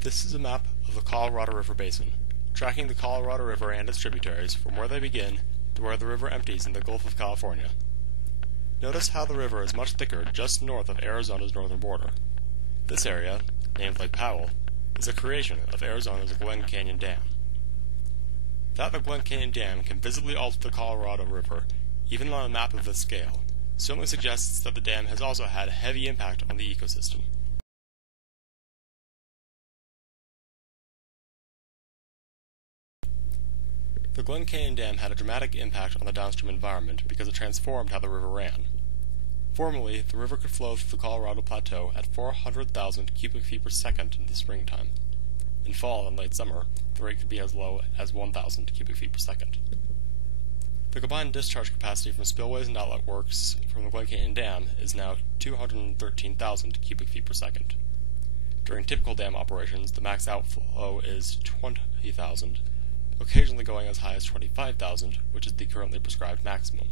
This is a map of the Colorado River Basin, tracking the Colorado River and its tributaries from where they begin to where the river empties in the Gulf of California. Notice how the river is much thicker just north of Arizona's northern border. This area, named Lake Powell, is a creation of Arizona's Glen Canyon Dam. That the Glen Canyon Dam can visibly alter the Colorado River, even on a map of this scale, certainly suggests that the dam has also had a heavy impact on the ecosystem. The Glen Canyon Dam had a dramatic impact on the downstream environment because it transformed how the river ran. Formerly, the river could flow through the Colorado Plateau at 400,000 cubic feet per second in the springtime. In fall and late summer, the rate could be as low as 1,000 cubic feet per second. The combined discharge capacity from spillways and outlet works from the Glen Canyon Dam is now 213,000 cubic feet per second. During typical dam operations, the max outflow is 20,000, occasionally going as high as 25,000, which is the currently prescribed maximum.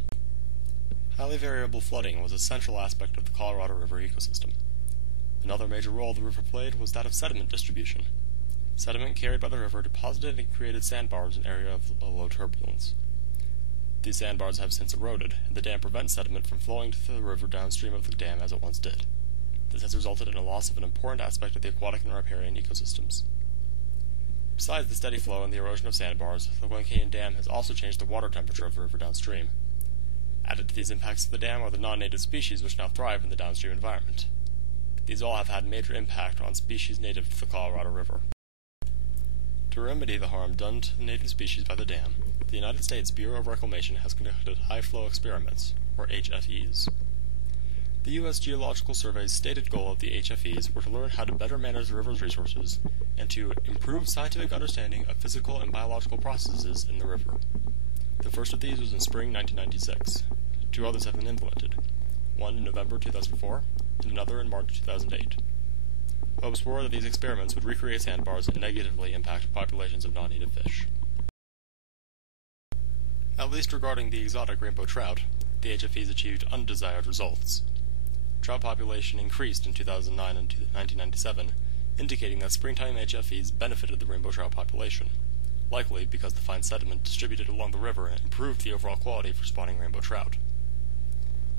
Highly variable flooding was a central aspect of the Colorado River ecosystem. Another major role the river played was that of sediment distribution. Sediment carried by the river deposited and created sandbars in areas of low turbulence. These sandbars have since eroded, and the dam prevents sediment from flowing to the river downstream of the dam as it once did. This has resulted in a loss of an important aspect of the aquatic and riparian ecosystems. Besides the steady flow and the erosion of sandbars, the Glen Canyon Dam has also changed the water temperature of the river downstream. Added to these impacts of the dam are the non-native species which now thrive in the downstream environment. These all have had major impact on species native to the Colorado River. To remedy the harm done to native species by the dam, the United States Bureau of Reclamation has conducted high-flow experiments, or HFEs. The U.S. Geological Survey's stated goal of the HFEs were to learn how to better manage the river's resources and to improve scientific understanding of physical and biological processes in the river. The first of these was in spring 1996. Two others have been implemented, one in November 2004 and another in March 2008. Hopes were that these experiments would recreate sandbars and negatively impact populations of non-native fish. At least regarding the exotic rainbow trout, the HFEs achieved undesired results. Trout population increased in 2009 and 1997, indicating that springtime HFEs benefited the rainbow trout population, likely because the fine sediment distributed along the river improved the overall quality for spawning rainbow trout.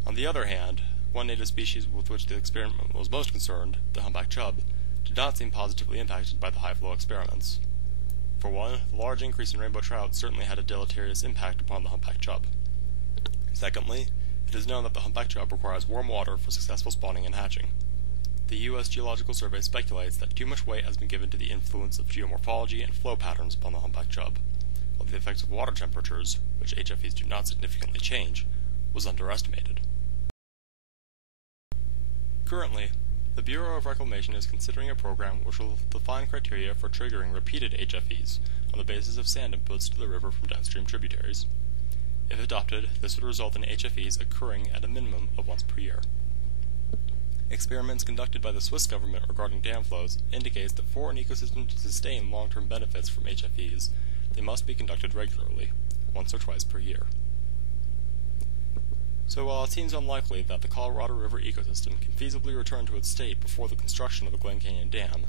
On the other hand, one native species with which the experiment was most concerned, the humpback chub, did not seem positively impacted by the high-flow experiments. For one, the large increase in rainbow trout certainly had a deleterious impact upon the humpback chub. Secondly, it is known that the humpback chub requires warm water for successful spawning and hatching. The U.S. Geological Survey speculates that too much weight has been given to the influence of geomorphology and flow patterns upon the humpback chub, while the effects of water temperatures, which HFEs do not significantly change, was underestimated. Currently, the Bureau of Reclamation is considering a program which will define criteria for triggering repeated HFEs on the basis of sand inputs to the river from downstream tributaries. If adopted, this would result in HFEs occurring at a minimum of once per year. Experiments conducted by the Swiss government regarding dam flows indicates that for an ecosystem to sustain long-term benefits from HFEs, they must be conducted regularly, once or twice per year. So while it seems unlikely that the Colorado River ecosystem can feasibly return to its state before the construction of the Glen Canyon Dam,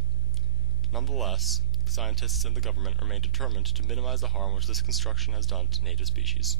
nonetheless, scientists and the government remain determined to minimize the harm which this construction has done to native species.